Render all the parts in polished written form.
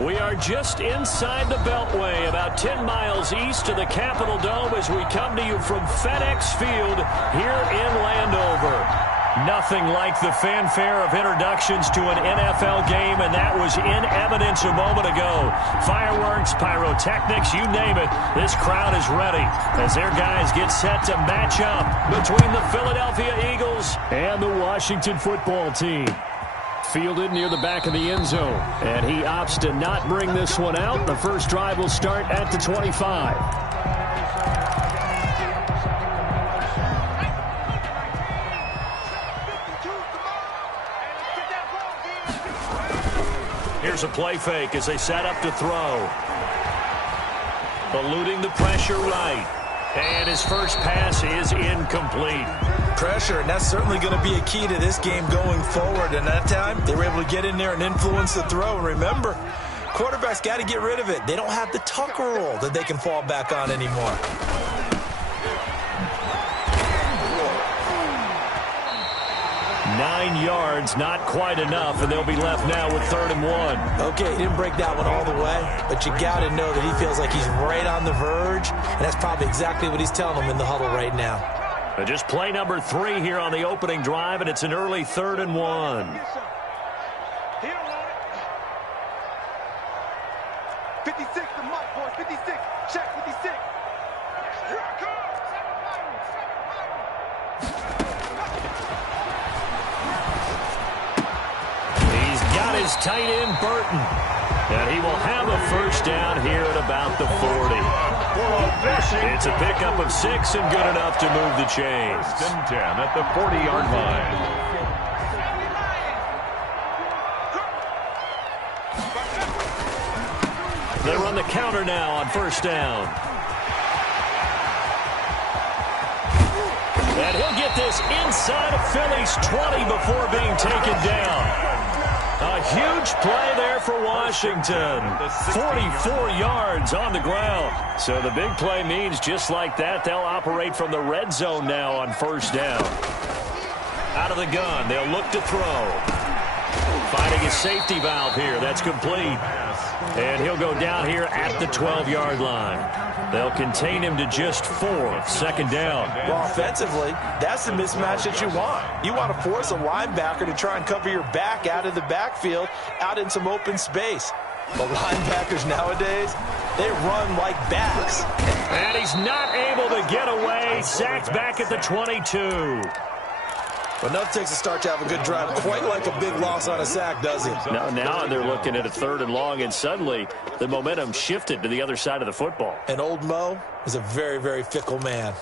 We are just inside the Beltway, about 10 miles east of the Capitol Dome as we come to you from FedEx Field here in Landover. Nothing like the fanfare of introductions to an NFL game, and that was in evidence a moment ago. Fireworks, pyrotechnics, you name it. This crowd is ready as their guys get set to match up between the Philadelphia Eagles and the Washington football team. Fielded near the back of the end zone, and he opts to not bring this one out. The first drive will start at the 25. Here's a play fake as they set up to throw. Eluding the pressure right. And his first pass is incomplete. Pressure, and that's certainly going to be a key to this game going forward. And that time, they were able to get in there and influence the throw. And remember, quarterbacks got to get rid of it. They don't have the Tucker rule that they can fall back on anymore. Nine yards, not quite enough, and they'll be left now with 3rd and 1. Okay, he didn't break that one all the way, but you got to know that he feels like he's right on the verge, and that's probably exactly what he's telling them in the huddle right now. Just play number 3 here on the opening drive, and it's an early 3rd and 1. 56, the mark, boys. 56. Check 56. Here I come. He's got his tight end, Burton. And he will have a first down here at about the 40. It's a pickup of 6 and good enough to move the chains. 10 at the 40-yard line. They run the counter now on first down. And he'll get this inside of Philly's 20 before being taken down. A huge play there for Washington. 44 yards on the ground. So the big play means just like that, they'll operate from the red zone now on first down. Out of the gun, they'll look to throw. Finding a safety valve here. That's complete. And he'll go down here at the 12-yard line. They'll contain him to just 4. 2nd down. Well, offensively, that's the mismatch that you want. You want to force a linebacker to try and cover your back out of the backfield, out in some open space. But linebackers nowadays, they run like backs. And he's not able to get away. Sacked back at the 22. But enough takes a start to have a good drive. Quite like a big loss on a sack, does it? Now they're looking at a 3rd and long, and suddenly the momentum shifted to the other side of the football. And old Mo is a very, very fickle man.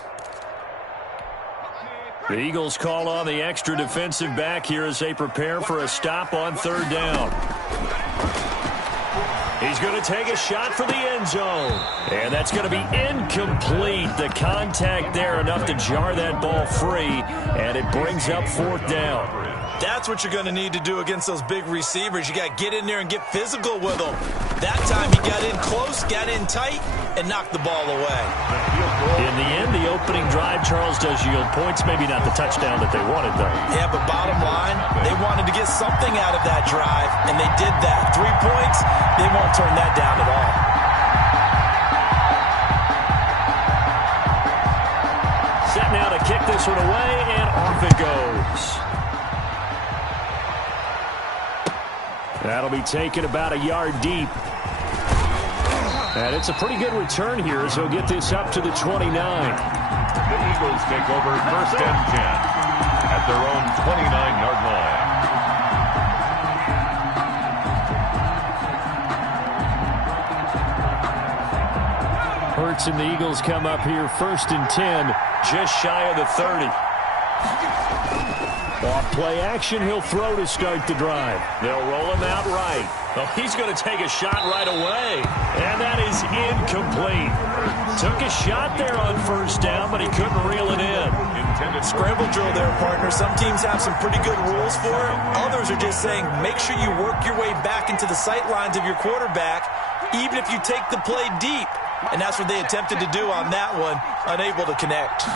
The Eagles call on the extra defensive back here as they prepare for a stop on 3rd down. He's going to take a shot for the end zone. And that's going to be incomplete. The contact there enough to jar that ball free. And it brings up 4th down. That's what you're going to need to do against those big receivers. You got to get in there and get physical with them. That time he got in close, got in tight, and knocked the ball away. In the end, the opening drive, Charles, does yield points. Maybe not the touchdown that they wanted, though. Yeah, but bottom line, they wanted to get something out of that drive, and they did that. 3 points, they won't turn that down at all. Set now to kick this one away, and off it goes. That'll be taken about a yard deep. And it's a pretty good return here as he'll get this up to the 29. The Eagles take over 1st and 10 at their own 29-yard line. Hurts and the Eagles come up here 1st and 10, just shy of the 30. Off play action, he'll throw to start the drive. They'll roll him out right. Oh, he's going to take a shot right away. And that is incomplete. Took a shot there on first down, but he couldn't reel it in. Scramble drill there, partner. Some teams have some pretty good rules for it. Others are just saying, make sure you work your way back into the sight lines of your quarterback, even if you take the play deep. And that's what they attempted to do on that one, unable to connect.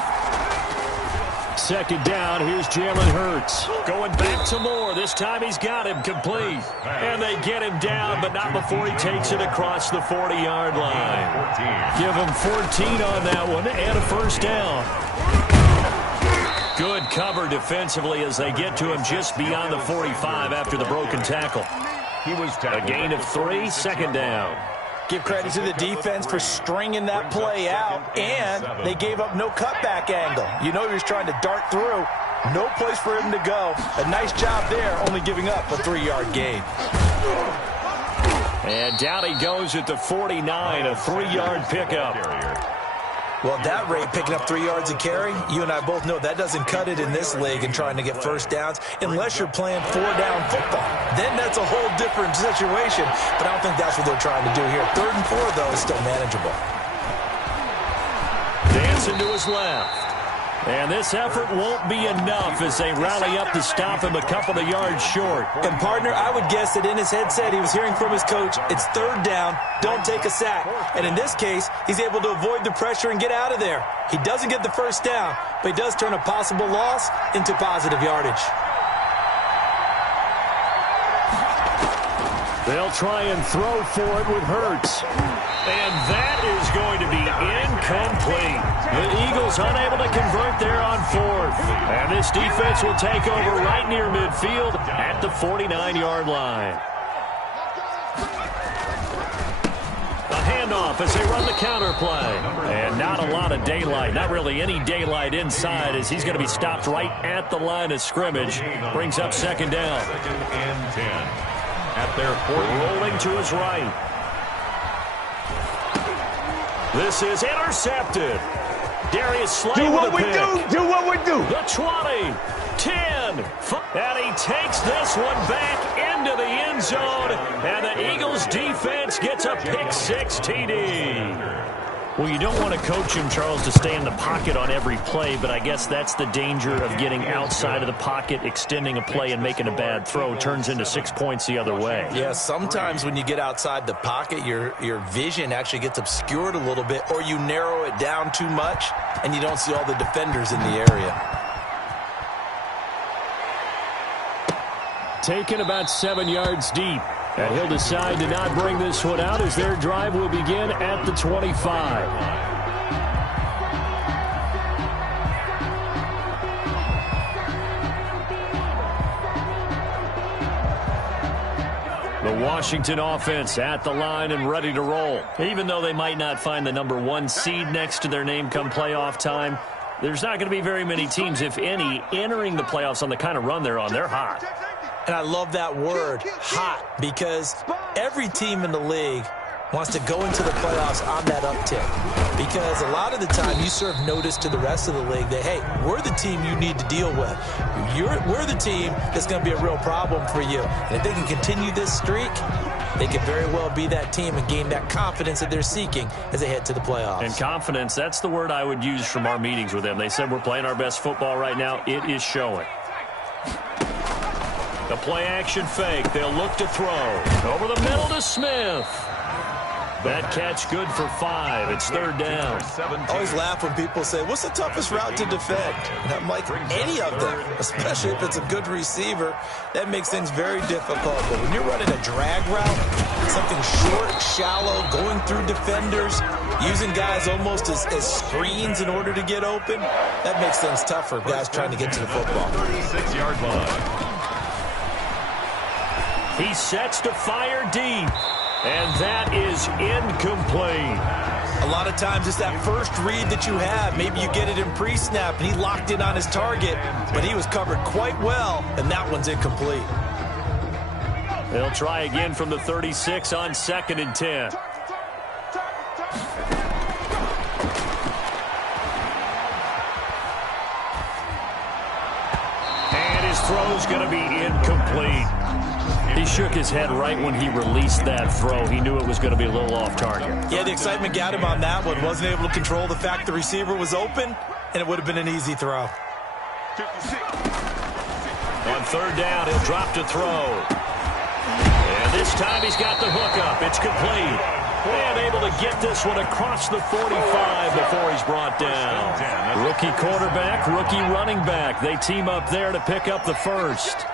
Second down, here's Jalen Hurts. Going back to Moore. This time he's got him complete. And they get him down, but not before he takes it across the 40-yard line. Give him 14 on that one and a first down. Good cover defensively as they get to him just beyond the 45 after the broken tackle. A gain of 3, second down. Give credit to the defense for stringing that play out, and they gave up no cutback angle. You know he was trying to dart through. No place for him to go. A nice job there, only giving up a 3-yard gain. And down he goes at the 49, a 3-yard pickup. Well, at that rate, picking up 3 yards a carry, you and I both know that doesn't cut it in this league and trying to get first downs unless you're playing 4-down football. Then that's a whole different situation, but I don't think that's what they're trying to do here. 3rd and 4, though, is still manageable. Dancing to his left. And this effort won't be enough as they rally up to stop him a couple of yards short. And, partner, I would guess that in his headset he was hearing from his coach, it's 3rd down, don't take a sack. And in this case, he's able to avoid the pressure and get out of there. He doesn't get the first down, but he does turn a possible loss into positive yardage. They'll try and throw for it with Hurts. And that is going to be incomplete. The Eagles unable to convert there on 4th. And this defense will take over right near midfield at the 49-yard line. A handoff as they run the counter play. And not a lot of daylight. Not really any daylight inside as he's going to be stopped right at the line of scrimmage. Brings up second down. 2nd and 10. At their 40. Rolling to his right. This is intercepted. Darius Slay Do what with we a pick. do. Do what we do. The 20, 10, and he takes this one back into the end zone, and the Eagles defense gets a pick-6 TD. Well, you don't want to coach him, Charles, to stay in the pocket on every play, but I guess that's the danger of getting outside of the pocket, extending a play, and making a bad throw. Turns into 6 points the other way. Yeah, sometimes when you get outside the pocket, your vision actually gets obscured a little bit, or you narrow it down too much, and you don't see all the defenders in the area. Taken about 7 yards deep. And he'll decide to not bring this one out as their drive will begin at the 25. The Washington offense at the line and ready to roll. Even though they might not find the number 1 seed next to their name come playoff time, there's not going to be very many teams, if any, entering the playoffs on the kind of run they're on. They're hot. And I love that word, hot, because every team in the league wants to go into the playoffs on that uptick. Because a lot of the time you serve notice to the rest of the league that, hey, we're the team you need to deal with. We're the team that's going to be a real problem for you. And if they can continue this streak, they could very well be that team and gain that confidence that they're seeking as they head to the playoffs. And confidence, that's the word I would use from our meetings with them. They said we're playing our best football right now. It is showing. The play action fake. They'll look to throw. Over the middle to Smith. That catch good for 5. It's 3rd down. I always laugh when people say, what's the toughest route to defend? And I'm like, any of them, especially if it's a good receiver. That makes things very difficult. But when you're running a drag route, something short, shallow, going through defenders, using guys almost as screens in order to get open, that makes things tougher, guys trying to get to the football. 36-yard line. He sets to fire deep. And that is incomplete. A lot of times it's that first read that you have. Maybe you get it in pre-snap, and he locked in on his target, but he was covered quite well, and that one's incomplete. They'll try again from the 36 on 2nd and 10. And his throw's going to be incomplete. He shook his head right when he released that throw. He knew it was going to be a little off target. Yeah, the excitement got him on that one. Wasn't able to control the fact the receiver was open, and it would have been an easy throw. 56. On 3rd down, he'll drop to throw. And this time he's got the hookup. It's complete. And able to get this one across the 45 before he's brought down. Rookie quarterback, rookie running back. They team up there to pick up the first.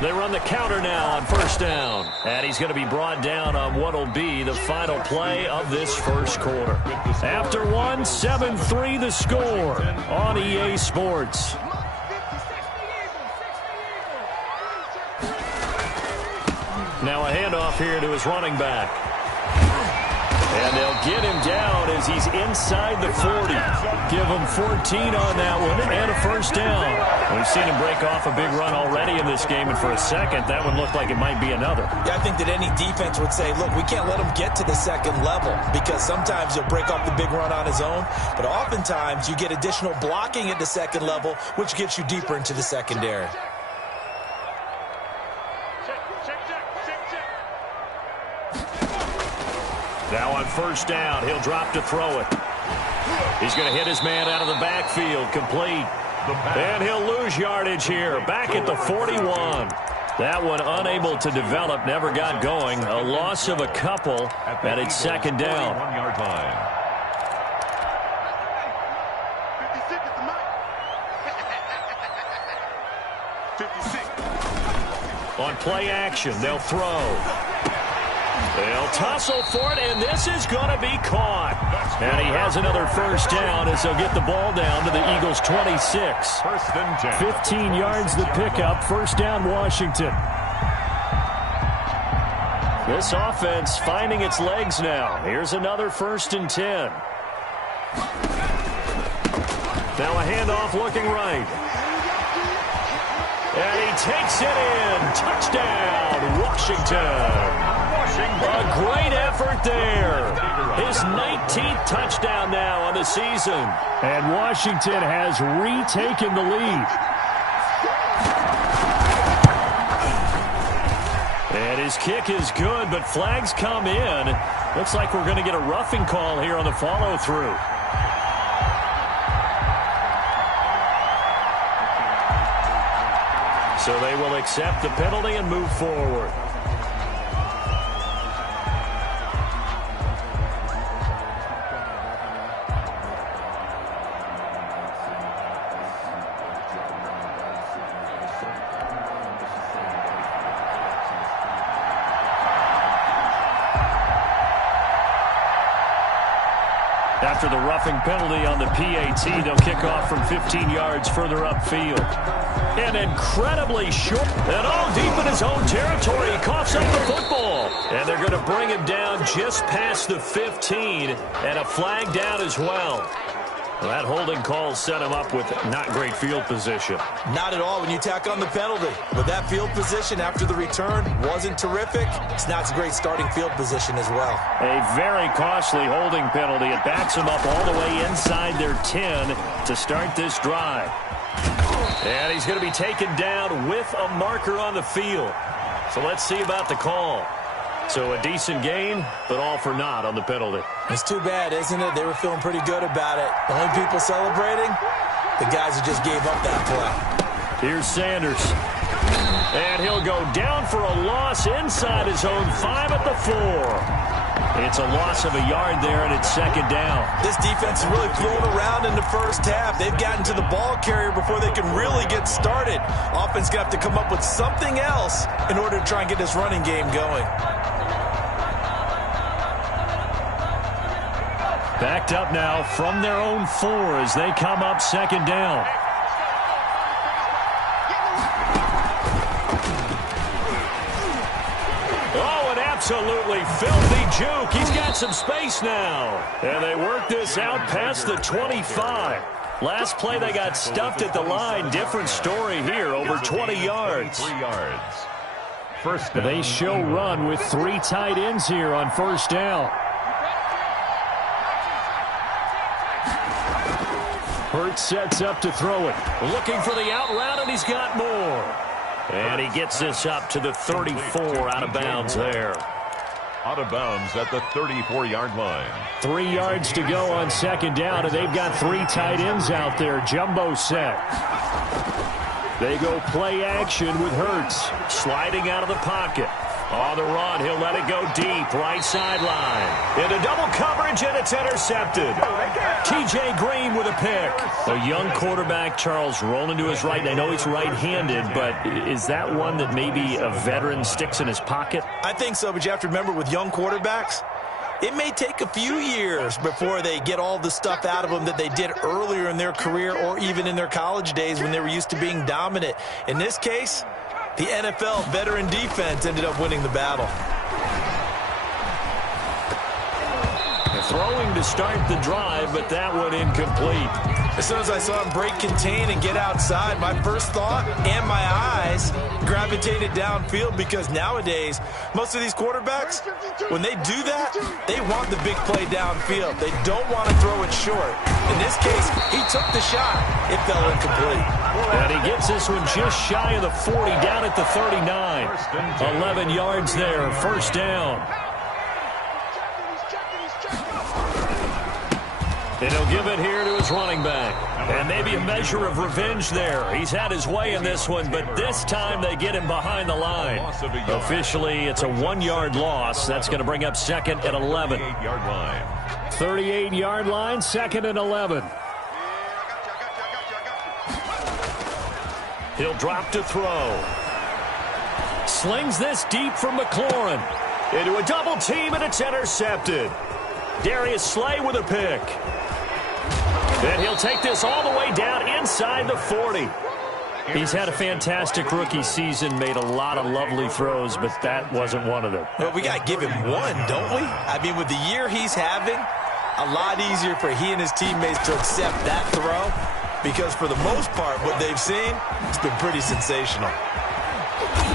They run the counter now on first down. And he's going to be brought down on what will be the final play of this first quarter. After one, 7-3 the score on EA Sports. Now a handoff here to his running back. And they'll get him down as he's inside the 40. Give him 14 on that one and a first down. We've seen him break off a big run already in this game, and for a second, that one looked like it might be another. Yeah, I think that any defense would say, look, we can't let him get to the second level, because sometimes he'll break off the big run on his own, but oftentimes you get additional blocking at the second level, which gets you deeper into the secondary. Now on first down, he'll drop to throw it. He's going to hit his man out of the backfield, complete. And he'll lose yardage here, back at the 41. That one unable to develop, never got going. A loss of a couple, and it's second down. 1-yard line. 56. On play action, they'll throw. They'll tussle for it, and this is going to be caught. And he has another first down as they'll get the ball down to the Eagles' 26. First and 10. 15 yards the pickup. First down, Washington. This offense finding its legs now. Here's another first and 10. Now a handoff looking right. And he takes it in. Touchdown, Washington. A great effort there. His 19th touchdown now on the season. And Washington has retaken the lead. And his kick is good, but flags come in. Looks like we're going to get a roughing call here on the follow-through. So they will accept the penalty and move forward. After the roughing penalty on the PAT, they'll kick off from 15 yards further upfield. And incredibly short. And all deep in his own territory. He coughs up the football. And they're going to bring him down just past the 15. And a flag down as well. Well, that holding call set him up with not great field position. Not at all when you tack on the penalty. But that field position after the return wasn't terrific. It's not a great starting field position as well. A very costly holding penalty. It backs them up all the way inside their 10 to start this drive. And he's going to be taken down with a marker on the field. So let's see about the call. So a decent game, but all for naught on the penalty. It's too bad, isn't it? They were feeling pretty good about it. The only people celebrating, the guys who just gave up that play. Here's Sanders. And he'll go down for a loss inside his own 5 at the 4. It's a loss of a yard there, and it's second down. This defense is really thrown around in the first half. They've gotten to the ball carrier before they can really get started. Offense going to have to come up with something else in order to try and get this running game going. Backed up now from their own 4 as they come up second down. Oh, an absolutely filthy juke. He's got some space now. And they work this out past the 25. Last play they got stuffed at the line. Different story here, over 20 yards. 3 yards. First down. They show run with 3 tight ends here on first down. Hurts sets up to throw it. Looking for the out route, and he's got more. And he gets this up to the 34, out of bounds there. Out of bounds at the 34-yard line. 3 yards to go on second down, and they've got 3 tight ends out there. Jumbo set. They go play action with Hurts sliding out of the pocket. On the run, he'll let it go deep, right sideline. Into double coverage, and it's intercepted. T.J. Green with a pick. A young quarterback, Charles, rolling to his right. And I know he's right-handed, but is that one that maybe a veteran sticks in his pocket? I think so, but you have to remember with young quarterbacks, it may take a few years before they get all the stuff out of them that they did earlier in their career or even in their college days when they were used to being dominant. In this case, the NFL veteran defense ended up winning the battle. Throwing to start the drive, but that one incomplete. As soon as I saw him break contain and get outside, my first thought and my eyes gravitated downfield, because nowadays, most of these quarterbacks, when they do that, they want the big play downfield. They don't want to throw it short. In this case, he took the shot. It fell incomplete. And he gets this one just shy of the 40, down at the 39. 11 yards there, first down. And he'll give it here to his running back. And maybe a measure of revenge there. He's had his way in this one, but this time they get him behind the line. Officially, it's a 1-yard loss. That's going to bring up second and 11. 38-yard line, second and 11. He'll drop to throw. Slings this deep from McLaurin. Into a double team, and it's intercepted. Darius Slay with a pick. And he'll take this all the way down inside the 40. He's had a fantastic rookie season, made a lot of lovely throws, but that wasn't one of them. Well, we got to give him one, don't we? I mean, with the year he's having, a lot easier for he and his teammates to accept that throw, because for the most part, what they've seen, it's been pretty sensational.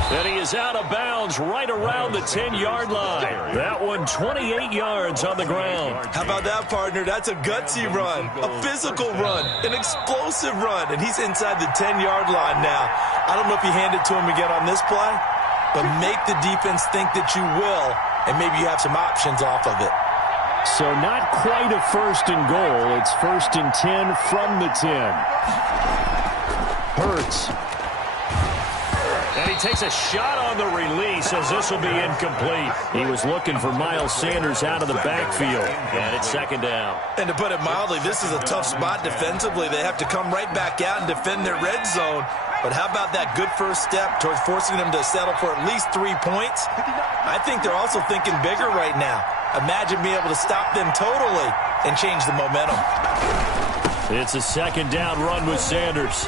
And he is out of bounds right around the 10-yard line. That one 28 yards on the ground. How about that, partner? That's a gutsy run, a physical run, an explosive run, and he's inside the 10-yard line now. I don't know if you hand it to him again on this play, but make the defense think that you will, and maybe you have some options off of it. So not quite a first and goal. It's first and 10 from the 10. Hurts. And he takes a shot on the release, as this will be incomplete. He was looking for Miles Sanders out of the backfield. And it's second down. And to put it mildly, this is a tough spot defensively. They have to come right back out and defend their red zone. But how about that good first step towards forcing them to settle for at least 3 points? I think they're also thinking bigger right now. Imagine being able to stop them totally and change the momentum. It's a second down run with Sanders.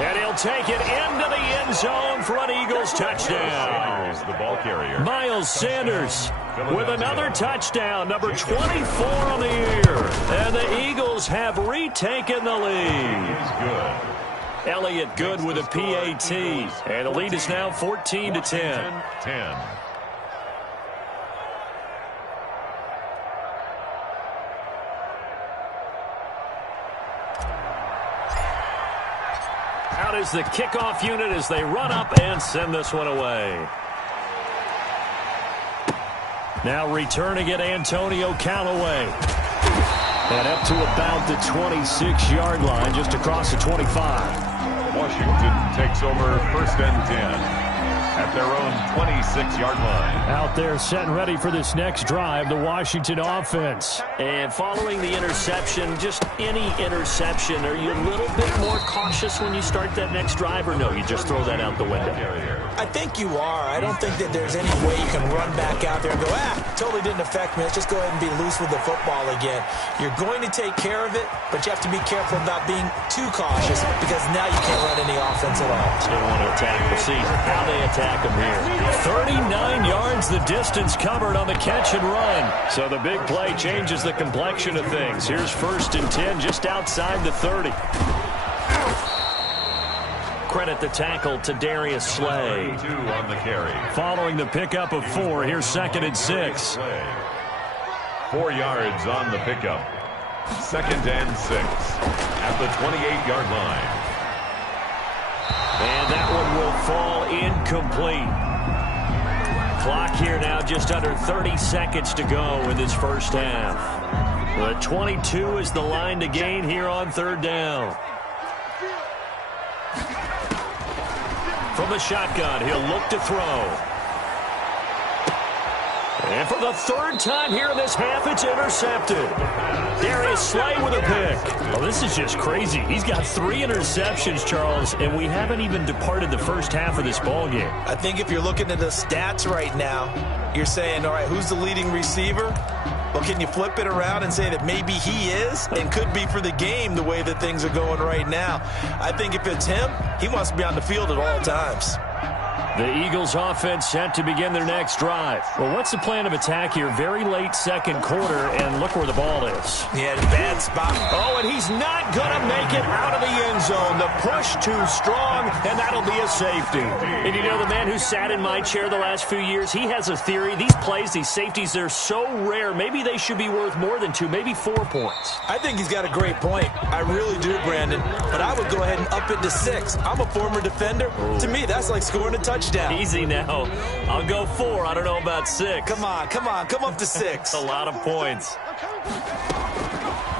And he'll take it into the end zone for an Eagles touchdown. The ball carrier, Miles Sanders, with another touchdown, number 24 on the year. And the Eagles have retaken the lead. Good. Elliott Good with a PAT. And the lead is now 14-10. 10. Out is the kickoff unit as they run up and send this one away. Now returning it, Antonio Callaway. And up to about the 26-yard line, just across the 25. Washington takes over first and 10 at their own 26-yard line. Out there set and ready for this next drive, the Washington offense. And following the interception, just any interception, are you a little bit more cautious when you start that next drive, or no, you just throw that out the window? I think you are. I don't think that there's any way you can run back out there and go, totally didn't affect me. Let's just go ahead and be loose with the football again. You're going to take care of it, but you have to be careful about being too cautious, because now you can't run any offense at all. Still want to attack. We'll see how they attack them here. 39 yards the distance covered on the catch and run. So the big play changes the complexion of things. Here's first and 10 just outside the 30. Credit the tackle to Darius Slay. 2 on the carry. Following the pickup of 4, here's second and 6. 4 yards on the pickup. Second and 6 at the 28-yard line. And that one will fall incomplete. Clock here now just under 30 seconds to go in this first half. The 22 is the line to gain here on third down. From the shotgun, he'll look to throw. And for the third time here in this half, it's intercepted. Darius Slay with a pick. Well, this is just crazy. He's got 3 interceptions, Charles, and we haven't even departed the first half of this ballgame. I think if you're looking at the stats right now, you're saying, all right, who's the leading receiver? Well, can you flip it around and say that maybe he is and could be for the game the way that things are going right now? I think if it's him, he wants to be on the field at all times. The Eagles offense set to begin their next drive. Well, what's the plan of attack here? Very late second quarter, and look where the ball is. Yeah, bad spot. Oh, and he's not going to make it out of the end zone. The push too strong, and that'll be a safety. And you know, the man who sat in my chair the last few years, he has a theory. These plays, these safeties, they're so rare. Maybe they should be worth more than 2, maybe 4 points. I think he's got a great point. I really do, Brandon. But I would go ahead and up it to 6. I'm a former defender. To me, that's like scoring a touchdown. Easy now. I'll go 4. I don't know about 6. Come on. Come up to 6. A lot of points.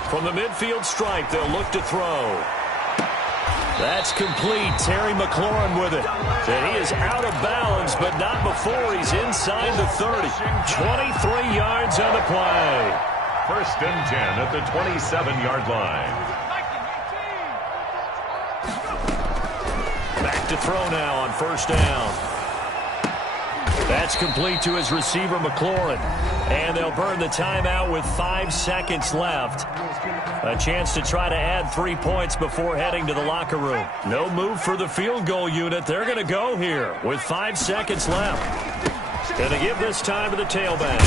From the midfield stripe, they'll look to throw. That's complete. Terry McLaurin with it. And he is out of bounds, but not before he's inside the 30. 23 yards on the play. 1st and 10 at the 27-yard line. Back to throw now on 1st down. That's complete to his receiver, McLaurin. And they'll burn the timeout with 5 seconds left. A chance to try to add 3 points before heading to the locker room. No move for the field goal unit. They're going to go here with 5 seconds left. Going to give this time to the tailback.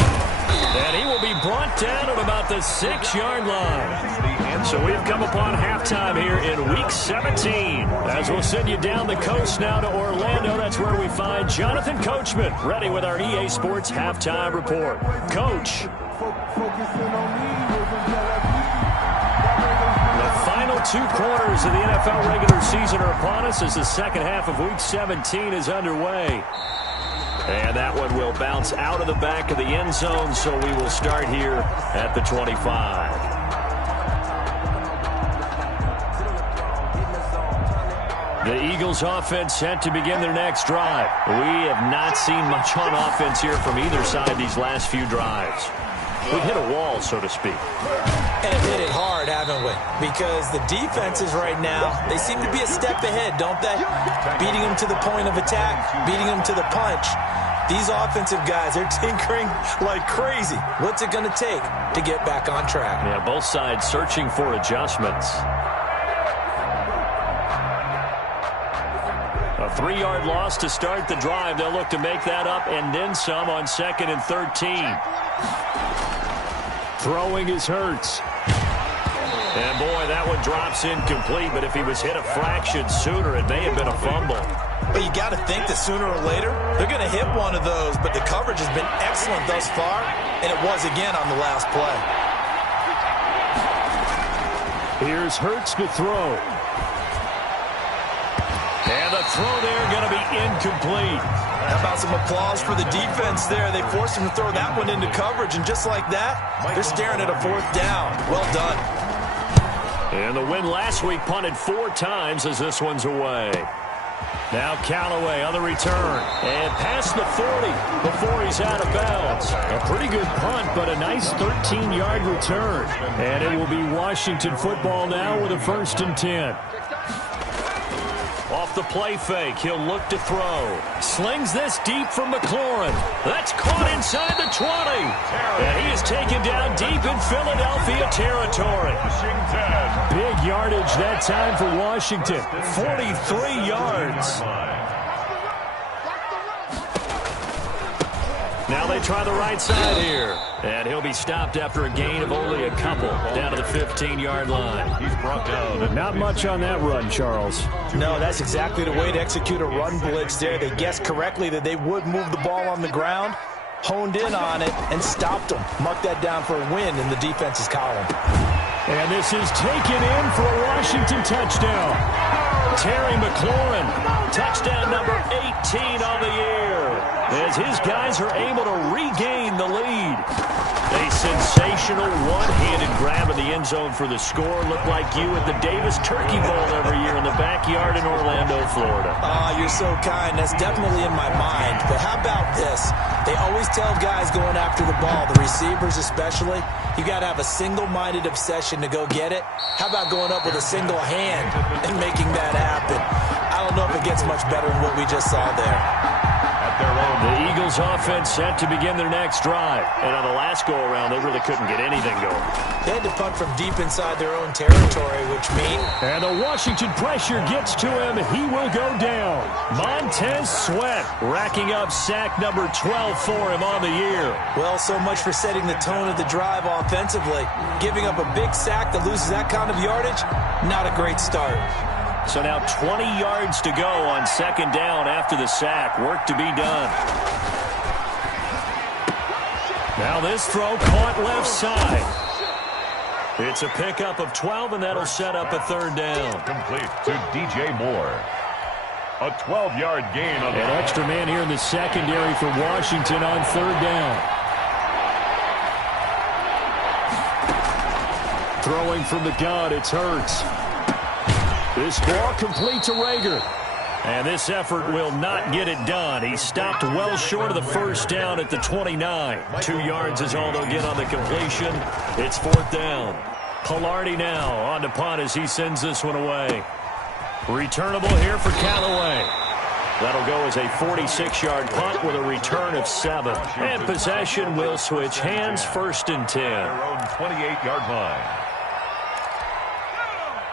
And he will be brought down at about the 6-yard line. So we've come upon halftime here in Week 17. As we'll send you down the coast now to Orlando. That's where we find Jonathan Coachman ready with our EA Sports Halftime Report. Coach. The final 2 quarters of the NFL regular season are upon us as the second half of Week 17 is underway. And that one will bounce out of the back of the end zone, so we will start here at the 25. The Eagles offense set to begin their next drive. We have not seen much on offense here from either side these last few drives. We've hit a wall, so to speak. And have hit it hard, haven't we? Because the defenses right now, they seem to be a step ahead, don't they? Beating them to the point of attack, beating them to the punch. These offensive guys, they're tinkering like crazy. What's it going to take to get back on track? Yeah, both sides searching for adjustments. A 3-yard loss to start the drive. They'll look to make that up and then some on 2nd and 13. Throwing is Hurts. And boy, that one drops incomplete, but if he was hit a fraction sooner, it may have been a fumble. But you got to think that sooner or later, they're going to hit one of those, but the coverage has been excellent thus far, and it was again on the last play. Here's Hurts to throw. And the throw there going to be incomplete. How about some applause for the defense there? They forced him to throw that one into coverage, and just like that, they're staring at a 4th down. Well done. And the win last week punted 4 times as this one's away. Now Callaway on the return. And past the 40 before he's out of bounds. A pretty good punt, but a nice 13-yard return. And it will be Washington football now with a 1st and 10. Off the play fake, he'll look to throw. Slings this deep from McLaurin. That's caught inside the 20. And he is taken down deep in Philadelphia territory. Big yardage that time for Washington. 43 yards. Now they try the right side here. And he'll be stopped after a gain of only a couple down to the 15-yard line. He's brought down. Not much on that run, Charles. No, that's exactly the way to execute a run blitz there. They guessed correctly that they would move the ball on the ground, honed in on it, and stopped them. Marked that down for a win in the defense's column. And this is taken in for a Washington touchdown. Terry McLaurin, touchdown number 18 on the year, as his guys are able to regain the lead. A sensational one-handed grab in the end zone for the score. Looked like you at the Davis Turkey Bowl every year in the backyard in Orlando, Florida. You're so kind. That's definitely in my mind. But how about this? They always tell guys going after the ball, the receivers especially, you got to have a single-minded obsession to go get it. How about going up with a single hand and making that happen? I don't know if it gets much better than what we just saw there. The Eagles offense set to begin their next drive. And on the last go-around, they really couldn't get anything going. They had to punt from deep inside their own territory, which means... And the Washington pressure gets to him. He will go down. Montez Sweat racking up sack number 12 for him on the year. Well, so much for setting the tone of the drive offensively. Giving up a big sack that loses that kind of yardage, not a great start. So now 20 yards to go on second down after the sack. Work to be done. Now this throw caught left side. It's a pickup of 12, and that'll set up a third down. Complete to DJ Moore. A 12-yard gain on an extra man here in the secondary for Washington on third down. Throwing from the gun, it's Hurts. This ball complete to Rager. And this effort will not get it done. He stopped well short of the first down at the 29. 2 yards is all they'll get on the completion. It's fourth down. Pilardi now on to punt as he sends this one away. Returnable here for Callaway. That'll go as a 46-yard punt with a return of 7. And possession will switch hands, first and 10. Their own 28-yard line.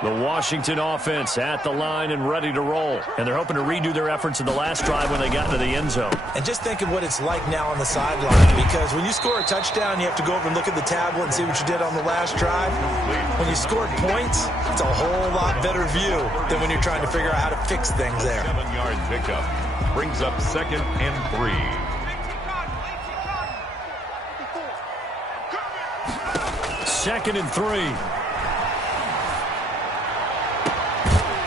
The Washington offense at the line and ready to roll. And they're hoping to redo their efforts in the last drive when they got into the end zone. And just think of what it's like now on the sideline, because when you score a touchdown, you have to go over and look at the tablet and see what you did on the last drive. When you scored points, it's a whole lot better view than when you're trying to figure out how to fix things there. 7-yard pickup brings up 2nd and 3. Second and 3.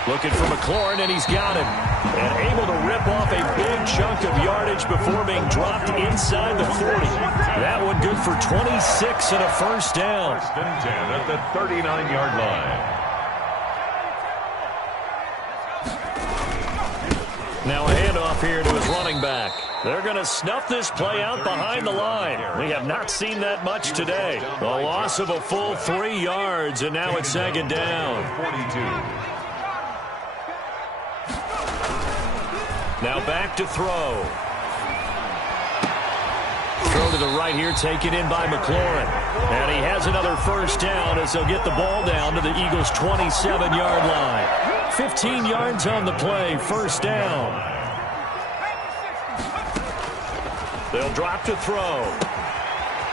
Looking for McLaurin, and he's got him. And able to rip off a big chunk of yardage before being dropped inside the 40. That one good for 26 and a first down. First and 10 at the 39-yard line. Now a handoff here to his running back. They're going to snuff this play out behind the line. We have not seen that much today. A loss of a full 3 yards, and now it's second down. 42. Now back to throw. Throw to the right here, taken in by McLaurin. And he has another first down as they'll get the ball down to the Eagles' 27-yard line. 15 yards on the play, first down. They'll drop to throw.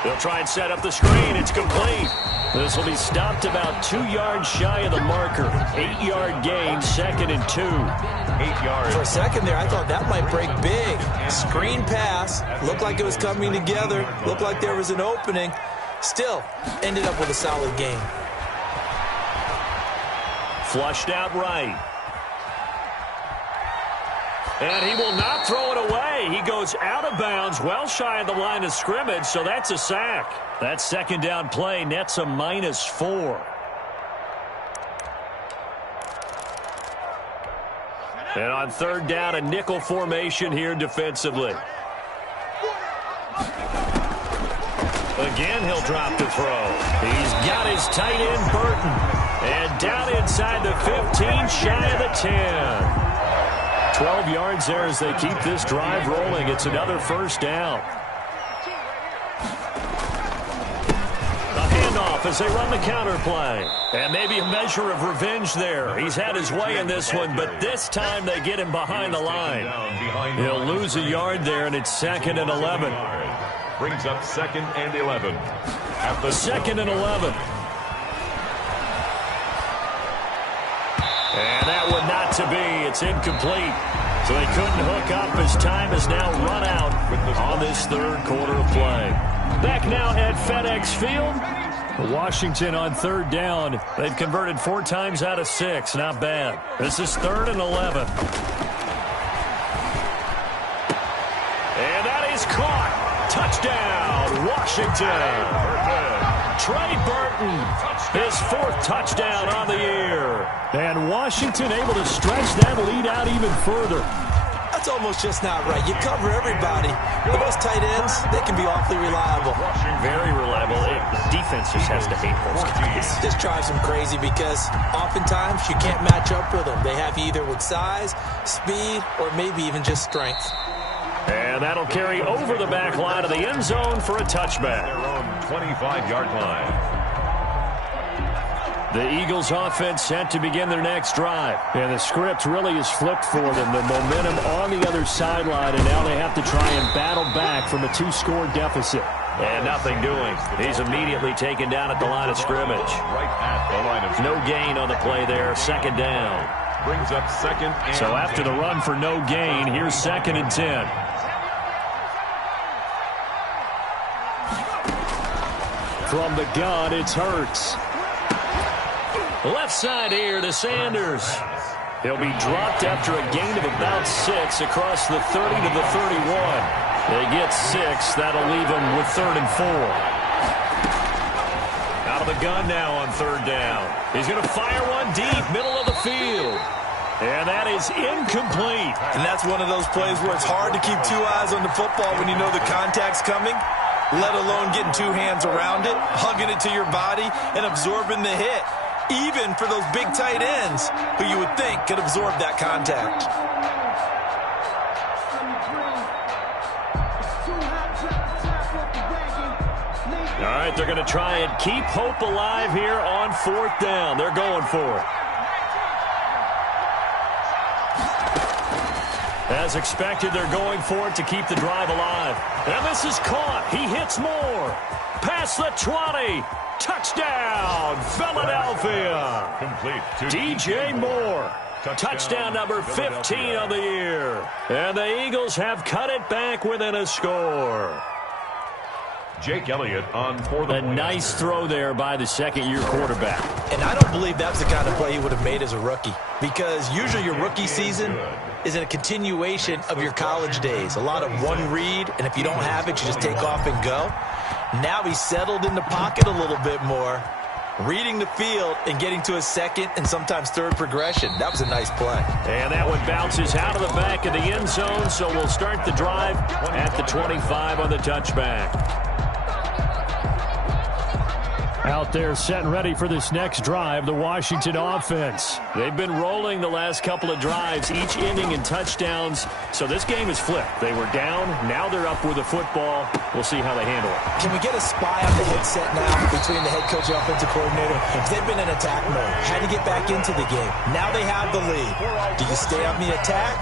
They'll try and set up the screen. It's complete. This will be stopped about 2 yards shy of the marker. 8-yard gain, second and 2. 8 yards. For a second there, I thought that might break big. Screen pass. Looked like it was coming together. Looked like there was an opening. Still, ended up with a solid gain. Flushed out right. And he will not throw it away. He goes out of bounds, well shy of the line of scrimmage, so that's a sack. That second down play nets a -4. And on third down, a nickel formation here defensively. Again, he'll drop to throw. He's got his tight end, Burton. And down inside the 15, shy of the 10. 12 yards there as they keep this drive rolling. It's another first down. A handoff as they run the counter play. And maybe a measure of revenge there. He's had his way in this one, but this time they get him behind the line. He'll lose a yard there, and it's second and 11. Brings up 2nd and 11. At the 2nd and 11. And that one not to be. It's incomplete. So they couldn't hook up as time is now run out on this third quarter of play. Back now at FedEx Field. Washington on third down. They've converted 4 times out of 6. Not bad. This is 3rd and 11. And that is caught. Touchdown, Washington. Trey Burton, his 4th touchdown on the year. And Washington able to stretch that lead out even further. That's almost just not right. You cover everybody. But those tight ends, they can be awfully reliable. Very reliable. Defense just has to hate those guys. This drives them crazy because oftentimes you can't match up with them. They have you either with size, speed, or maybe even just strength. And that'll carry over the back line of the end zone for a touchback. Their own 25-yard line. The Eagles offense set to begin their next drive. And the script really is flipped for them. The momentum on the other sideline, and now they have to try and battle back from a 2-score deficit. And nothing doing. He's immediately taken down at the line of scrimmage. Right at the line of No scrimmage. gain on the play there. 2nd down. Brings up 2nd and So after the run for no gain, here's 2nd and 10. From the gun, it's Hurts. Left side here to Sanders. He'll be dropped after a gain of about 6 across the 30 to the 31. They get 6. That'll leave them with 3rd and 4. Out of the gun now on 3rd down. He's going to fire one deep, middle of the field. And that is incomplete. And that's one of those plays where it's hard to keep 2 eyes on the football when you know the contact's coming, let alone getting 2 hands around it, hugging it to your body, and absorbing the hit. Even for those big tight ends who you would think could absorb that contact. All right, they're going to try and keep hope alive here on 4th down. They're going for it. As expected, they're going for it to keep the drive alive. And this is caught. He hits Moore. Past the 20. Touchdown, Philadelphia. complete to DJ Moore. Touchdown number 15 of the year. And the Eagles have cut it back within a score. Jake Elliott on for the A nice throw there by the 2nd-year quarterback. And I don't believe that was the kind of play he would have made as a rookie. Because usually your rookie season is a continuation of your college days. A lot of one read, and if you don't have it, you just take off and go. Now he's settled in the pocket a little bit more, reading the field and getting to a 2nd and sometimes 3rd progression. That was a nice play. And that one bounces out of the back of the end zone, so we'll start the drive at the 25 on the touchback. Out there set and ready for this next drive, the Washington offense. They've been rolling the last couple of drives, each ending in touchdowns. So this game is flipped. They were down. Now they're up with the football. We'll see how they handle it. Can we get a spy on the headset now between the head coach and offensive coordinator? They've been in attack mode. Had to get back into the game. Now they have the lead. Do you stay on the attack,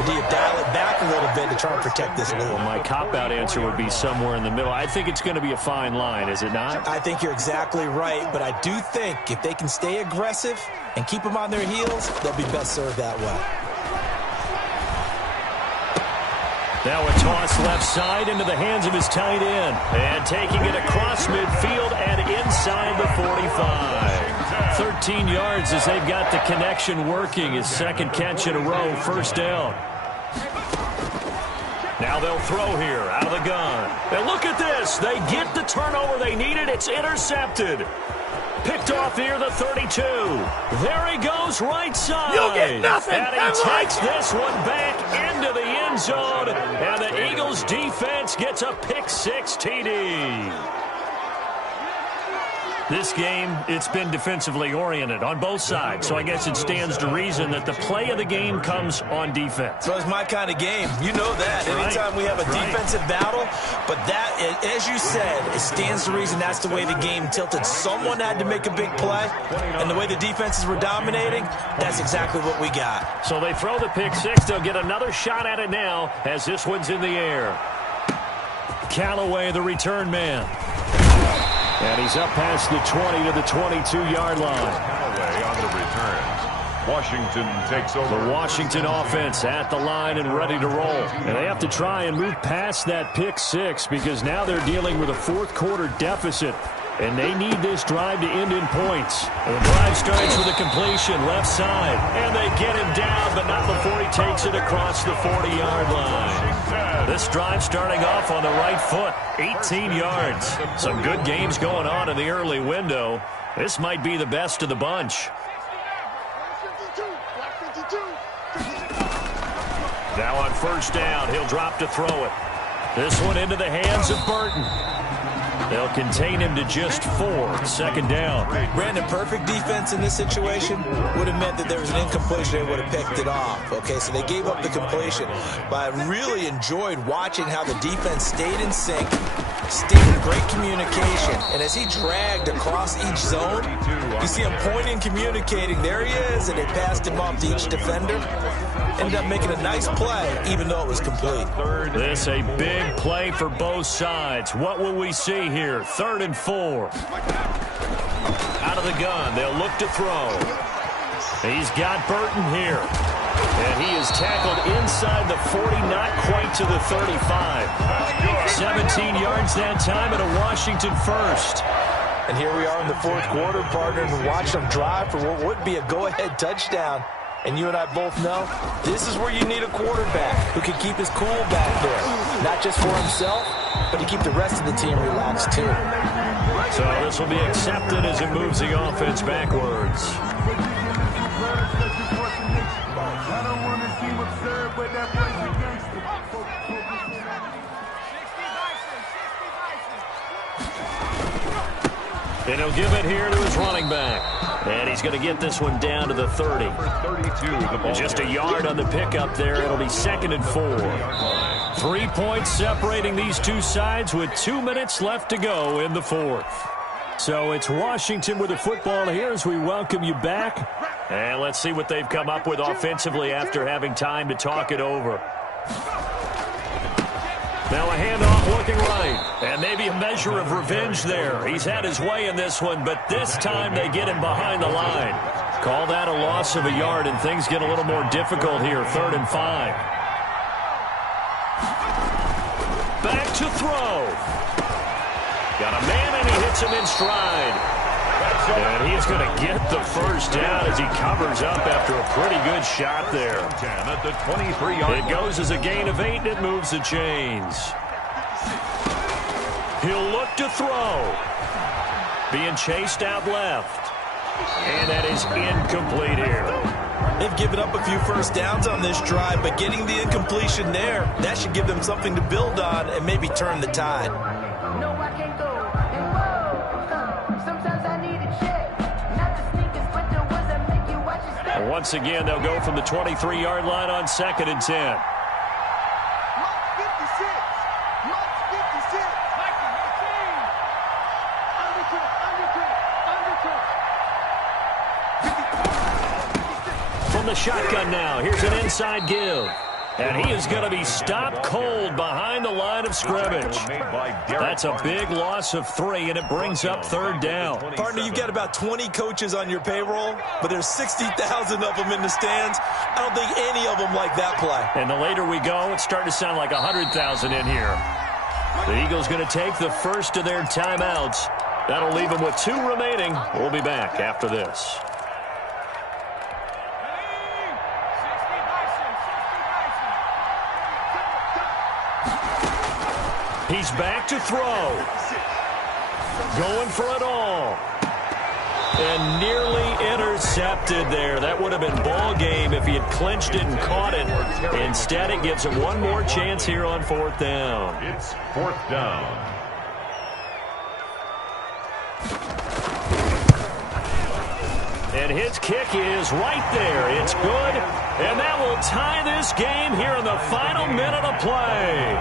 or do you dial it back a little bit to try and protect this lead? Well, my cop-out answer would be somewhere in the middle. I think it's going to be a fine line, is it not? I think you're exactly right, but I do think if they can stay aggressive and keep them on their heels, they'll be best served that way. Now a toss left side into the hands of his tight end. And taking it across midfield and inside the 45. 13 yards as they've got the connection working. His 2nd catch in a row, 1st down. Now they'll throw here out of the gun. And look at this. They get the turnover they needed. It's intercepted. Picked off here, the 32. There he goes, right side. You'll get nothing. And he takes this one back into the end zone. And the Eagles defense gets a pick-6 TD. This game, it's been defensively oriented on both sides, so I guess it stands to reason that the play of the game comes on defense. So it's my kind of game. You know that. Anytime we have a defensive battle, but that, as you said, it stands to reason that's the way the game tilted. Someone had to make a big play, and the way the defenses were dominating, that's exactly what we got. So they throw the pick-6. They'll get another shot at it now as this one's in the air. Callaway, the return man. And he's up past the 20 to the 22-yard line. Callaway on the return. Washington takes over. The Washington offense at the line and ready to roll. And they have to try and move past that pick-6 because now they're dealing with a 4th-quarter deficit. And they need this drive to end in points. And the drive starts with a completion left side. And they get him down, but not before he takes it across the 40-yard line. This drive starting off on the right foot, 18 yards. Some good games going on in the early window. This might be the best of the bunch. Now on first down, he'll drop to throw it. This one into the hands of Burton. They'll contain him to just 4. Second down. Brandon, perfect defense in this situation would have meant that there was an incompletion. They would have picked it off. Okay, so they gave up the completion. But I really enjoyed watching how the defense stayed in sync, stayed in great communication. And as he dragged across each zone, you see him pointing, communicating. There he is, and they passed him off to each defender. Ended up making a nice play, even though it was complete. This a big play for both sides. What will we see here? 3rd and 4. Out of the gun, they'll look to throw. He's got Burton here. And he is tackled inside the 40, not quite to the 35. 17 yards that time and a Washington first. And here we are in the 4th quarter, partner, and watch them drive for what would be a go-ahead touchdown. And you and I both know this is where you need a quarterback who can keep his cool back there. Not just for himself, but to keep the rest of the team relaxed too. So this will be accepted as it moves the offense backwards. And he'll give it here to his running back. And he's going to get this one down to the 30. And just a yard on the pickup there. It'll be 2nd and 4. 3 points separating these two sides with 2 minutes left to go in the 4th. So it's Washington with the football here as we welcome you back. And let's see what they've come up with offensively after having time to talk it over. Now a handoff looking right, and maybe a measure of revenge there. He's had his way in this one, but this time they get him behind the line. Call that a loss of a yard, and things get a little more difficult here. 3rd and 5. Back to throw. Got a man, and he hits him in stride. And he's going to get the first down as he covers up after a pretty good shot there. At the 23-yard It goes as a gain of 8, and it moves the chains. He'll look to throw. Being chased out left. And that is incomplete here. They've given up a few first downs on this drive, but getting the incompletion there, that should give them something to build on and maybe turn the tide. No, I can't go. Sometimes I need a check. Not the sneakers, but the ones that make you watch your step. Once again, they'll go from the 23-yard line on 2nd and 10. Mark 56. Mark 56. Undercut. From the shotgun now, here's an inside give. And he is going to be stopped cold behind the line of scrimmage. That's a big loss of 3, and it brings up 3rd down. Partner, you've got about 20 coaches on your payroll, but there's 60,000 of them in the stands. I don't think any of them like that play. And the later we go, it's starting to sound like 100,000 in here. The Eagles going to take the first of their timeouts. That'll leave them with 2 remaining. We'll be back after this. He's back to throw. Going for it all. And nearly intercepted there. That would have been ball game if he had clinched it and caught it. Instead, it gives him one more chance here on 4th down. It's 4th down. And his kick is right there. It's good. And that will tie this game here in the final minute of play.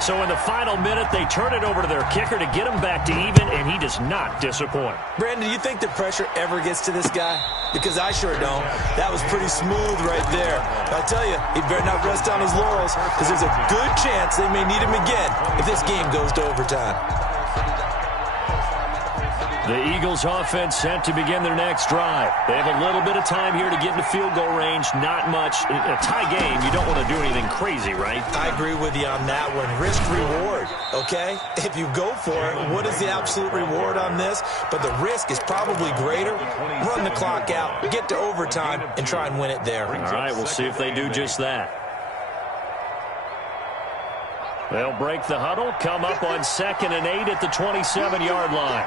So in the final minute, they turn it over to their kicker to get him back to even, and he does not disappoint. Brandon, do you think the pressure ever gets to this guy? Because I sure don't. That was pretty smooth right there. I'll tell you, he better not rest on his laurels, because there's a good chance they may need him again if this game goes to overtime. The Eagles offense set to begin their next drive. They have a little bit of time here to get into field goal range. Not much. In a tie game, you don't want to do anything crazy, right? I agree with you on that one. Risk-reward, okay? If you go for it, what is the absolute reward on this? But the risk is probably greater. Run the clock out, get to overtime, and try and win it there. All right, we'll see if they do just that. They'll break the huddle, come up on 2nd and 8 at the 27-yard line.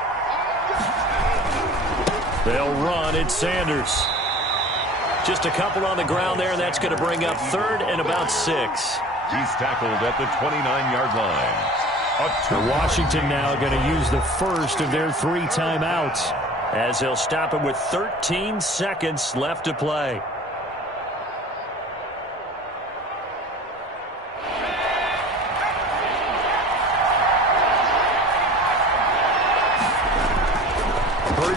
They'll run. It's Sanders. Just a couple on the ground there, and that's going to bring up 3rd and about 6. He's tackled at the 29-yard line. Washington now going to use the first of their 3 timeouts as they'll stop him with 13 seconds left to play.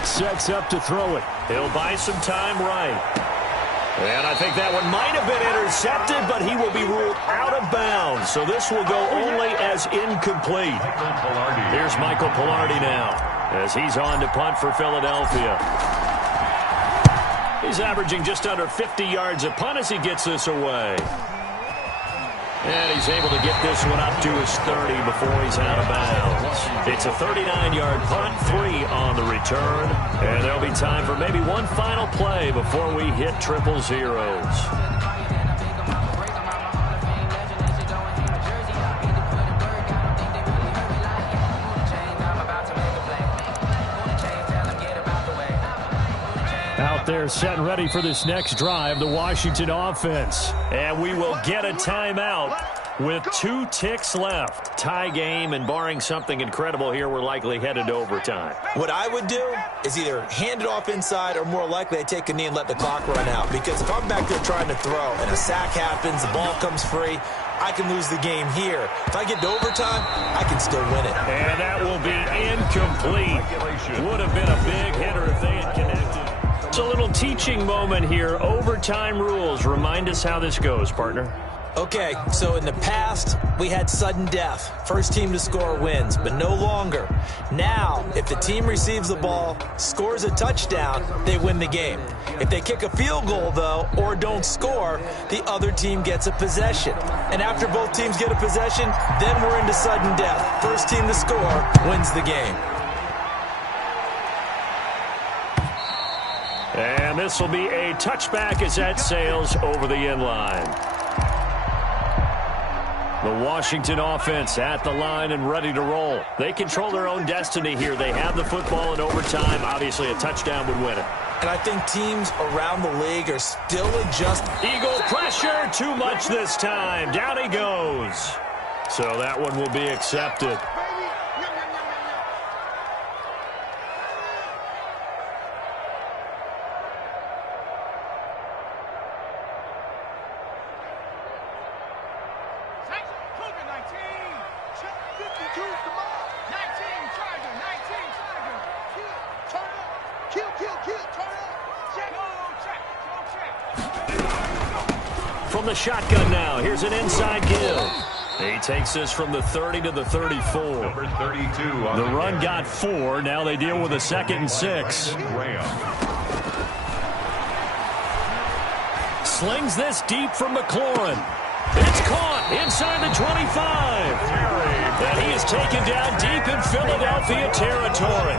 Sets up to throw it. He'll buy some time right. And I think that one might have been intercepted, but he will be ruled out of bounds. So this will go only as incomplete. Here's Michael Pilardi now as he's on to punt for Philadelphia. He's averaging just under 50 yards a punt as he gets this away. And he's able to get this one up to his 30 before he's out of bounds. It's a 39-yard punt, 3 on the return. And there'll be time for maybe one final play before we hit triple zeros. Out there set and ready for this next drive, the Washington offense. And we will get a timeout with 2 ticks left. Tie game, and barring something incredible here, we're likely headed to overtime. What I would do is either hand it off inside, or more likely I take a knee and let the clock run out. Because if I'm back there trying to throw and a sack happens, the ball comes free, I can lose the game here. If I get to overtime, I can still win it. And that will be incomplete. Would have been a big hitter if they had connected. It's a little teaching moment here. Overtime rules. Remind us how this goes, partner. Okay, so in the past, we had sudden death. First team to score wins, but no longer. Now, if the team receives the ball, scores a touchdown, they win the game. If they kick a field goal, though, or don't score, the other team gets a possession. And after both teams get a possession, then we're into sudden death. First team to score wins the game. And this will be a touchback as that sails over the end line. The Washington offense at the line and ready to roll. They control their own destiny here. They have the football in overtime. Obviously, a touchdown would win it. And I think teams around the league are still adjusting. Eagle pressure, too much this time. Down he goes. So that one will be accepted. From the shotgun now, here's an inside give. He takes this from the 30 to the 34. Number 32 on the run got 4. Now they deal with a 2nd and 6. Slings this deep from McLaurin. It's caught inside the 25. And he is taken down deep in Philadelphia territory.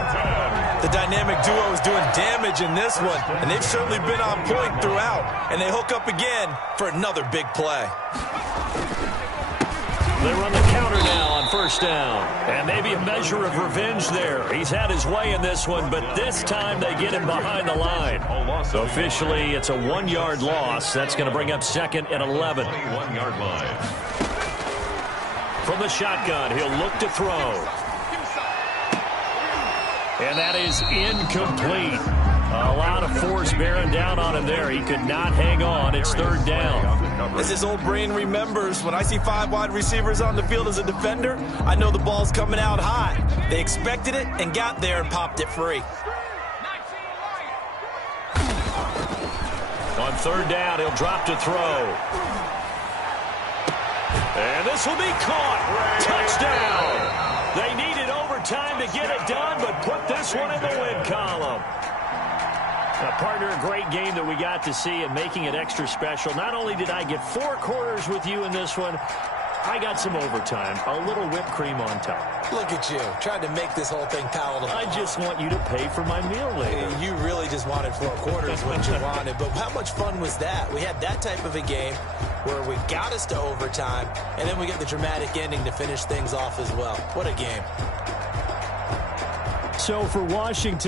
The dynamic duo is doing damage in this one, and they've certainly been on point throughout. And they hook up again for another big play. They run the counter now on first down. And maybe a measure of revenge there. He's had his way in this one, but this time they get him behind the line. So officially, it's a 1-yard loss. That's going to bring up 2nd and 11. 21-yard line. From the shotgun, he'll look to throw. And that is incomplete. A lot of force bearing down on him there. He could not hang on. It's 3rd down. As his old brain remembers, when I see 5 wide receivers on the field as a defender, I know the ball's coming out hot. They expected it and got there and popped it free. On 3rd down, he'll drop to throw. And this will be caught. Touchdown. They needed overtime to get it done, but put this one in the win column. Partner, a great game that we got to see and making it extra special. Not only did I get 4 quarters with you in this one, I got some overtime, a little whipped cream on top. Look at you, trying to make this whole thing palatable. I just want you to pay for my meal later. You really just wanted 4 quarters what you wanted. But how much fun was that? We had that type of a game where we got us to overtime, and then we get the dramatic ending to finish things off as well. What a game. So for Washington,